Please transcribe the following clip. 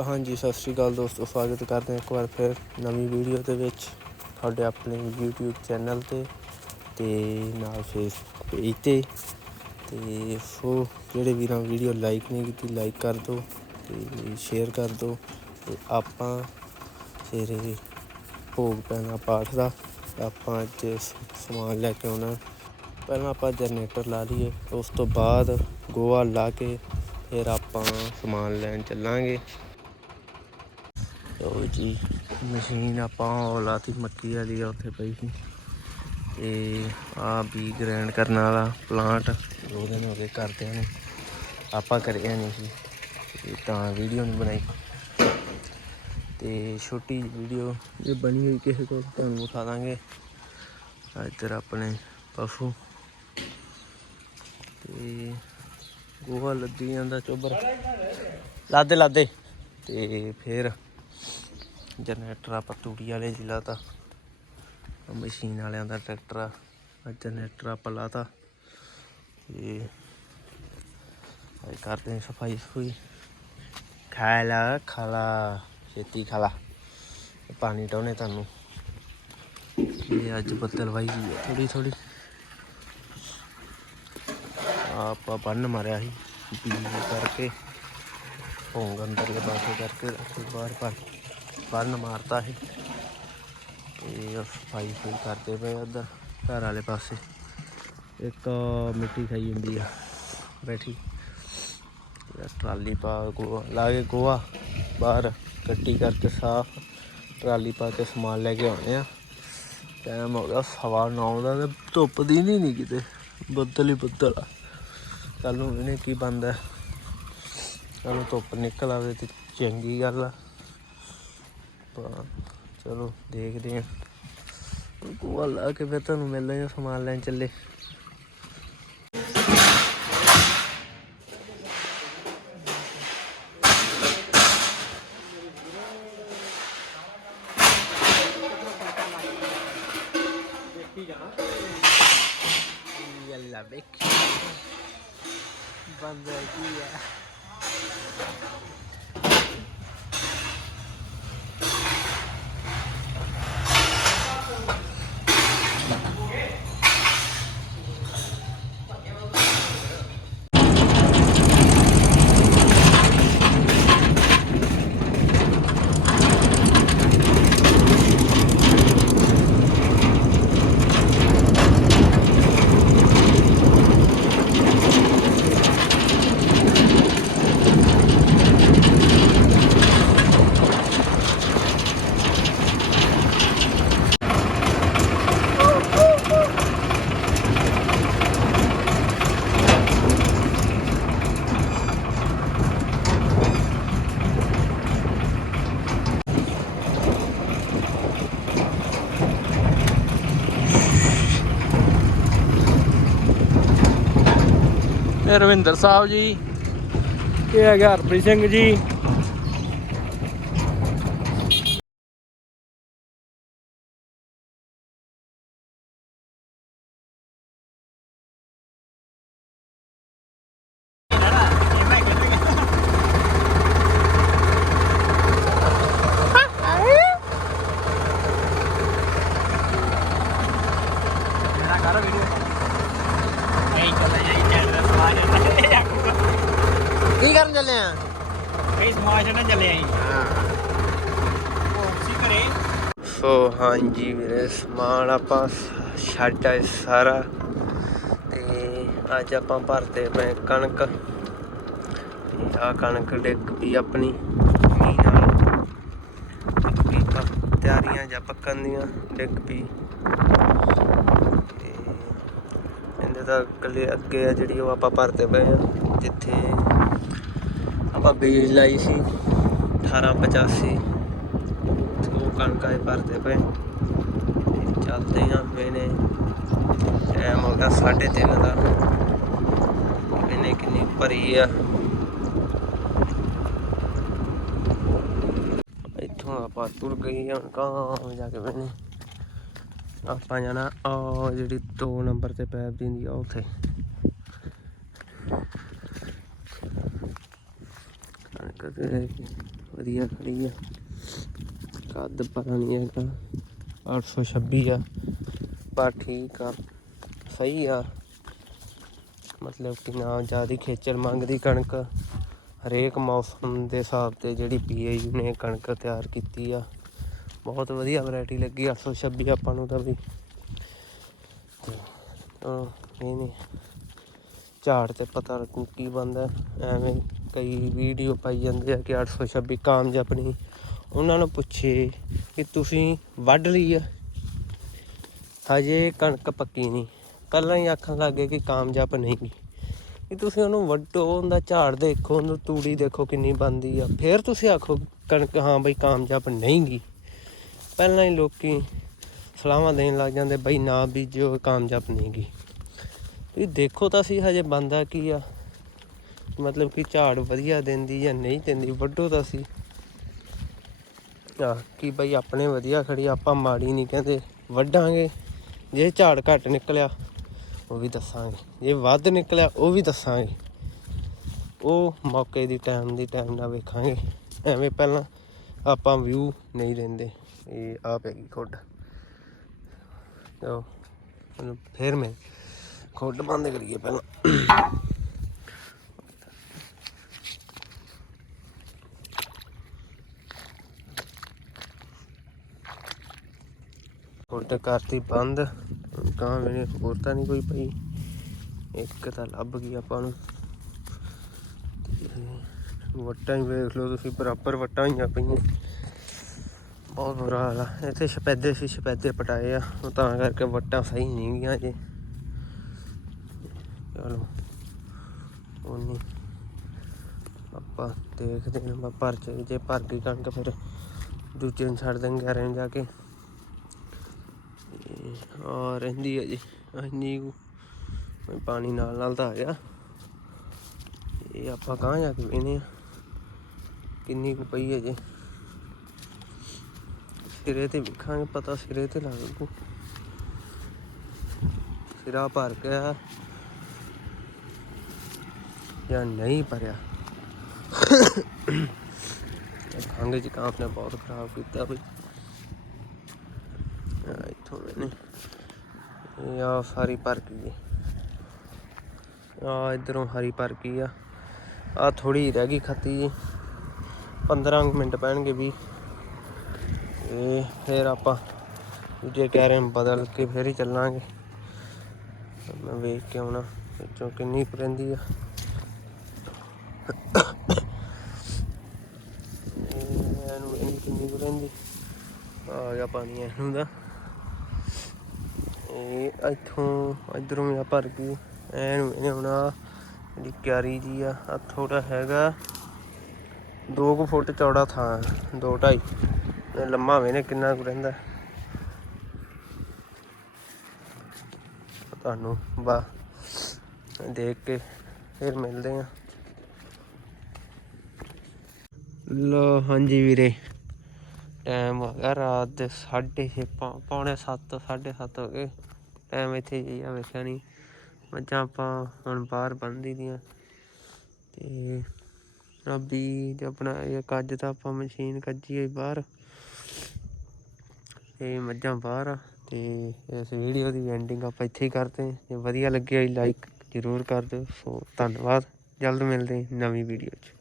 ਤਾਂ ਹਾਂਜੀ, ਸਤਿ ਸ਼੍ਰੀ ਅਕਾਲ ਦੋਸਤੋ, ਸਵਾਗਤ ਕਰਦੇ ਹਾਂ ਇੱਕ ਵਾਰ ਫਿਰ ਨਵੀਂ ਵੀਡੀਓ ਦੇ ਵਿੱਚ ਤੁਹਾਡੇ ਆਪਣੇ YouTube ਚੈਨਲ ਤੇ ਤੇ ਨਾਲ ਫੇਸਬੁੱਕ ਪੇਜ ਤੇ। ਤੇ ਸੋ ਜਿਹੜੇ ਵੀਰਾਂ ਵੀਡੀਓ ਲਾਈਕ ਨਹੀਂ ਕੀਤੀ, ਲਾਈਕ ਕਰ ਦਿਓ ਤੇ ਸ਼ੇਅਰ ਕਰ ਦਿਓ ਤੇ ਆਪਾਂ ਸਵੇਰੇ ਭੋਗ ਪੈਣਾ ਪਾਠ ਦਾ, ਆਪਾਂ ਅੱਜ ਸਮਾਨ ਲੈ ਕੇ ਆਉਣਾ। ਪਹਿਲਾਂ ਆਪਾਂ ਜਨਰੇਟਰ ਲਾ ਲਈਏ, ਉਸ ਤੋਂ ਬਾਅਦ ਗੋਆ ਲਾ ਕੇ ਫਿਰ ਆਪਾਂ ਸਮਾਨ ਲੈਣ ਚੱਲਾਂਗੇ। ਲਓ ਜੀ। ਮਸ਼ੀਨ ਆਪਾਂ ਉਹ ਲਾਤੀ ਮੱਕੀ ਵਾਲੀ ਆ ਉੱਥੇ ਪਈ ਸੀ। ਤੇ ਆ ਵੀ ਗ੍ਰੈਂਡ ਕਰਨ ਵਾਲਾ ਪਲਾਂਟ ਦੋ ਦਿਨ ਹੋ ਗਏ ਕਰਦਿਆਂ ਨੂੰ। ਆਪਾਂ ਕਰਿਆ ਨਹੀਂ ਸੀ, ਤੇ ਤਾਂ ਵੀਡੀਓ ਨਹੀਂ ਬਣਾਈ। ਤੇ ਛੋਟੀ ਵੀਡੀਓ ਜੇ ਬਣੀ ਹੋਈ ਕਿਸੇ ਕੋਲ, ਤੁਹਾਨੂੰ ਵਿਖਾ ਦਾਂਗੇ। ਇੱਧਰ ਆਪਣੇ ਪਸ਼ੂ। ਤੇ ਗੋਹਾ ਲੱਦੀ ਜਾਂਦਾ ਚੋਬਰ। ਲਾਦੇ ਲਾਦੇ। ਤੇ ਫਿਰ ਜਨਰੇਟਰ ਆਪਾਂ ਤੂੜੀ ਵਾਲੇ ਜ਼ਿਲ੍ਹਾ ਤਾਂ ਮਸ਼ੀਨ ਵਾਲਿਆਂ ਦਾ ਟਰੈਕਟਰ ਆ। ਆਹ ਜਨਰੇਟਰ ਆਪਾਂ ਲਾਤਾ। ਤੇ ਕਰਦੇ ਹਾਂ ਸਫ਼ਾਈ ਸਫੂਈ। ਖਾ ਖਾਲਾ ਖਾ ਲਾ ਛੇਤੀ ਖਾ ਪਾਣੀ ਟਾਉਣੇ ਤੁਹਾਨੂੰ। ਇਹ ਅੱਜ ਬੱਦਲਵਾਈ ਥੋੜੀ ਥੋੜੀ ਆਪਾਂ ਬੰਨ ਮਾਰਿਆ ਸੀ ਬੀਜ ਕਰਕੇ। ਭੋਂਗ ਅੰਦਰਲੇ ਪਾਸੇ ਕਰਕੇ ਬਾਹਰ ਪਰ ਬੰਨ ਮਾਰਤਾ ਸੀ ਤੇ ਸਫ਼ਾਈ ਫੁਈ ਕਰਦੇ ਪਏ ਆ ਉੱਧਰ, ਘਰ ਵਾਲੇ ਪਾਸੇ। ਇੱਕ ਮਿੱਟੀ ਖਾਈ ਹੁੰਦੀ ਆ, ਬੈਠੀ। ਟਰਾਲੀ ਪਾ ਗੋਆ ਲਾ ਕੇ ਗੋਆ ਬਾਹਰ ਕੱਟੀ ਕਰਕੇ ਸਾਫ਼ ਟਰਾਲੀ ਪਾ ਕੇ ਸਮਾਨ ਲੈ ਕੇ ਆਉਣੇ ਆ। ਟਾਈਮ ਹੋ ਗਿਆ ਸਵਾ ਨੌ ਦਾ ਤੇ ਧੁੱਪ ਦੀ ਨਹੀਂ ਨਹੀਂ ਕਿਤੇ, ਬੱਦਲ ਹੀ ਬੱਦਲ ਆ। ਕੱਲ ਨੂੰ ਇਹਨੇ ਕੀ ਬੰਦਾ ਕੱਲ ਨੂੰ ਧੁੱਪ ਨਿਕਲ ਆਵੇ ਤੇ ਚੰਗੀ ਗੱਲ ਆ। ਪਰ ਚਲੋ ਦੇਖਦੇ ਆ ਗੋਆ ਲਾ ਕੇ ਫਿਰ ਤੁਹਾਨੂੰ ਮਿਲਦੇ ਆ ਸਮਾਨ ਲੈਣ ਚੱਲੇ। ਯੱਲਾ ਵੇਖ। ਬੰਦਾ ਕੀ ਇਹ ਰਵਿੰਦਰ ਸਾਹਿਬ ਜੀ। ਇਹ ਹੈਗਾ ਹਰਪ੍ਰੀਤ ਸਿੰਘ ਜੀ। ਕੀ ਕਰਨ ਚੱਲੇ ਆ? ਸੋ ਹਾਂਜੀ ਵੀਰੇ ਸਮਾਨ ਆਪਾਂ ਛੱਡ ਆਏ ਸਾਰਾ। ਤੇ ਅੱਜ ਆਪਾਂ ਭਰਦੇ ਪਏ ਕਣਕ। ਤੇ ਆ ਕਣਕ ਡਿੱਗ ਪਈ ਆਪਣੀ ਮੀਂਹ ਨਾਲ। ਤਿਆਰੀਆਂ ਜਾਂ ਪੱਕਣ ਦੀਆਂ ਡਿੱਗ ਪਈ। ਤੇ ਕੱਲੇ ਅੱਗੇ ਆ ਜਿਹੜੀ ਉਹ ਆਪਾਂ ਭਰਦੇ ਪਏ ਆ, ਜਿੱਥੇ ਆਪਾਂ ਬੀਜ ਲਾਈ ਸੀ 1885 ਤੇ ਉਹ ਕਣਕਾਂ ਹੀ ਭਰਦੇ ਪਏ। ਚੱਲਦੇ ਆ ਮੈਨੇ ਟਾਈਮ ਹੋ ਗਿਆ 3:30 ਦਾ। ਮੈਨੇ ਕਿੰਨੀ ਭਰੀ ਆ। ਇੱਥੋਂ ਆਪਾਂ ਤੁਰ ਗਏ ਹਾਂ ਕਾਂ ਜਾ ਕੇ ਮੈਨੇ ਆਪਾਂ ਜਾਣਾ ਆ ਜਿਹੜੀ 2 ਨੰਬਰ ਤੇ ਪੈਪ ਹੁੰਦੀ ਆ ਉੱਥੇ। ਕਣਕ ਤੇ ਵਧੀਆ ਖੜੀ ਆ। ਕੱਦ ਪਤਾ ਨਹੀਂ ਹੈਗਾ। 826 ਆ। ਪਰ ਠੀਕ ਆ। ਸਹੀ ਆ। ਮਤਲਬ ਕਿ ਨਾ ਜ਼ਿਆਦਾ ਖੇਚਲ ਮੰਗਦੀ ਕਣਕ। ਹਰੇਕ ਮੌਸਮ ਦੇ ਹਿਸਾਬ ਤੇ ਜਿਹੜੀ ਪੀਏਯੂ ਨੇ ਕਣਕ ਤਿਆਰ ਕੀਤੀ ਆ। ਬਹੁਤ ਵਧੀਆ ਵੈਰਾਈਟੀ ਲੱਗੀ 826 ਆਪਾਂ ਨੂੰ ਤਾਂ ਵੀ। ਤੇ ਇਹ ਨੇ। ਝਾੜ ਤੇ ਪਤਾ ਲੱਗੂ ਕੀ ਬੰਦਾ ਐਵੇਂ ਕਈ ਵੀਡੀਓ ਪਾਈ ਜਾਂਦੇ ਆ ਕਿ 826 ਕਾਮਯਾਬ ਨਹੀਂ। ਉਹਨਾਂ ਨੂੰ ਪੁੱਛੇ ਕਿ ਤੁਸੀਂ ਵੱਢ ਲਈ ਆ? ਹਜੇ ਕਣਕ ਪੱਕੀ ਨਹੀਂ। ਪਹਿਲਾਂ ਹੀ ਆਖਣ ਲੱਗੇ ਕਿ ਕਾਮਯਾਬ ਨਹੀਂ। ਗੀ ਕਿ ਤੁਸੀਂ ਉਹਨੂੰ ਵੱਢੋ, ਉਹਦਾ ਝਾੜ ਦੇਖੋ, ਉਹਨੂੰ ਤੂੜੀ ਦੇਖੋ ਕਿੰਨੀ ਬਣਦੀ ਆ। ਫਿਰ ਤੁਸੀਂ ਆਖੋ ਕਣਕ, ਹਾਂ ਬਈ ਕਾਮਯਾਬ ਨਹੀਂ ਗਈ ਪਹਿਲਾਂ ਹੀ ਲੋਕੀ ਸਲਾਹਾਂ ਦੇਣ ਲੱਗ ਜਾਂਦੇ, ਬਈ ਨਾ ਬੀਜੋ ਕਾਮਯਾਬ ਨਹੀਂ ਗੀ। ਇਹ ਦੇਖੋ ਤਾਂ ਸੀ ਹਜੇ ਬੰਦਾ ਕੀ ਆ? ਮਤਲਬ ਕਿ ਝਾੜ ਵਧੀਆ ਦਿੰਦੀ ਜਾਂ ਨਹੀਂ ਦਿੰਦੀ, ਵੱਢੋ ਤਾਂ ਸੀ ਆ ਕਿ ਬਈ ਆਪਣੇ ਵਧੀਆ ਖੜੀ, ਆਪਾਂ ਮਾੜੀ ਨਹੀਂ ਕਹਿੰਦੇ, ਵੱਢਾਂਗੇ। ਜੇ ਝਾੜ ਘੱਟ ਨਿਕਲਿਆ, ਉਹ ਵੀ ਦੱਸਾਂਗੇ। ਜੇ ਵੱਧ ਨਿਕਲਿਆ, ਉਹ ਵੀ ਦੱਸਾਂਗੇ। ਉਹ ਮੌਕੇ ਦੀ ਟਾਈਮ ਦੀ ਟਾਈਮ ਨਾਲ ਵੇਖਾਂਗੇ। ਐਵੇਂ ਪਹਿਲਾਂ ਆਪਾਂ ਵਿਊ ਨਹੀਂ ਦਿੰਦੇ। ਇਹ ਆ ਪੈ ਗਈ ਖੁੱਡ। ਚਲੋ ਹੁਣ ਫੇਰ ਮੈਂ ਖੁੱਡ ਬੰਦ ਕਰੀਏ ਪਹਿਲਾਂ। ਖੁੱਡ ਕਰਤੀ ਬੰਦ ਕਾਂ ਮੈਨੇ ਹੋਰ ਤਾਂ ਨਹੀਂ ਕੋਈ ਪਈ। ਇੱਕ ਤਾਂ ਲੱਭ ਗਈ ਆਪਾਂ ਨੂੰ। ਵੱਟਾਂ ਹੀ ਵੇਖ ਲਓ ਤੁਸੀਂ, ਬਰਾਬਰ ਵੱਟਾਂ ਹੋਈਆਂ ਪਈਆਂ। ਬਹੁਤ ਬੁਰਾ ਹਾਲ ਆ। ਇੱਥੇ ਸਪੈਦੇ ਸੀ, ਸਪੈਦੇ ਪਟਾਏ ਆ। ਤਾਂ ਕਰਕੇ ਵੱਟਾਂ ਸਹੀ ਨਹੀਂ ਗਈਆਂ ਜੇ। ਚਲੋ ਉਨੀ ਆਪਾਂ ਦੇਖਦੇ ਹਾਂ ਮੈਂ ਭਰ ਚ, ਜੇ ਭਰ ਗਈ ਕਣਕ ਫਿਰ ਦੂਜੇ ਨੂੰ ਛੱਡ ਦੇਂਗੇ ਘਰੇ ਨੂੰ ਜਾ ਕੇ। ਆ ਰਹਿੰਦੀ ਹੈ ਜੀ ਇੰਨੀ ਕੁ ਪਾਣੀ ਨਾਲ ਨਾਲ ਤਾਂ ਆ ਗਿਆ ਇਹ ਆਪਾਂ ਕਹਾਂ ਜਾ ਕੇ ਵੇਨੇ ਆ ਕਿੰਨੀ ਕੁ ਪਈ ਹੈ ਜੀ। ਸਿਰੇ ਤੇ ਵੇਖਾਂਗੇ, ਪਤਾ ਸਿਰੇ ਤੇ ਲੱਗੂ ਸਿਰਾ ਭਰ ਗਿਆ ਜਾਂ ਨਹੀਂ ਭਰਿਆ। ਇਹ ਖੰਗ ਜ਼ੁਕਾਮ ਨੇ ਬਹੁਤ ਖਰਾਬ ਕੀਤਾ ਬਈ। ਆ ਇੱਥੋਂ ਮੈਨੇ ਇਹ ਆ ਸਾਰੀ ਭਰ ਗਈ ਆ ਇਧਰੋਂ ਹਰੀ ਭਰ ਗਈ ਆ। ਆ ਥੋੜੀ ਰਹਿ ਗਈ ਖੱਤੀ ਜੀ। 15 ਫਿਰ ਆਪਾਂ ਦੂਜੇ ਕੈਰੇ ਬਦਲ ਕੇ ਫਿਰ ਹੀ ਚੱਲਾਂਗੇ। ਮੈਂ ਵੇਖ ਕੇ ਆਉਣਾ ਵਿੱਚੋਂ ਕਿੰਨੀ ਕੁ ਰਹਿੰਦੀ ਆ। ਇਹਨੂੰ ਇਹਨੂੰ ਕਿੰਨੀ ਕੁ ਰਹਿੰਦੀ? ਆ ਗਿਆ ਪਾਣੀ ਇਹਨੂੰ ਦਾ। ਇਹ ਇੱਥੋਂ ਇਧਰੋਂ ਵੀ ਆ ਭਰ ਗਈ। ਐਨ ਇਹਨੇ ਹੁਣ ਜਿਹੜੀ ਕਿਆਰੀ ਜੀ ਆ ਆ ਥੋੜਾ ਹੈਗਾ। 2 ਕੁ ਫੁੱਟ ਚੌੜਾ ਥਾਂ 2 2.5 ਲੰਮਾ ਵੇ ਕਿੰਨਾ ਕੁ ਰਹਿੰਦਾ। ਤੁਹਾਨੂੰ ਬਾ ਦੇਖ ਕੇ ਫਿਰ ਮਿਲਦੇ ਆ ਲੋ ਹਾਂਜੀ ਵੀਰੇ ਟਾਈਮ ਹੋ ਗਿਆ ਰਾਤ ਦੇ 6:30 ਪੌਣੇ 7 7:30 ਹੋ ਗਏ। ਟਾਈਮ ਇੱਥੇ ਜੀ ਆ, ਵੇਖਿਆ ਨਹੀਂ ਮੱਝਾਂ ਆਪਾਂ ਹੁਣ ਬਾਹਰ ਬੰਨ੍ਹਦੀ ਦੀਆਂ। ਤੇ ਰੱਬੀ ਤੇ ਆਪਣਾ ਇਹ ਕੱਜ ਤਾਂ ਆਪਾਂ ਮਸ਼ੀਨ ਕੱਜੀ ਹੋਈ ਬਾਹਰ। ਤੇ ਮੱਝਾਂ ਬਾਹਰ ਆ, ਤੇ ਇਸ ਵੀਡੀਓ ਦੀ ਐਂਡਿੰਗ ਆਪਾਂ ਇੱਥੇ ਹੀ ਕਰਦੇ ਜੇ ਵਧੀਆ ਲੱਗਿਆ ਲਾਈਕ ਜ਼ਰੂਰ ਕਰ ਦਿਓ। ਸੋ ਧੰਨਵਾਦ। ਜਲਦ ਮਿਲਦੇ ਨਵੀਂ ਵੀਡੀਓ 'ਚ।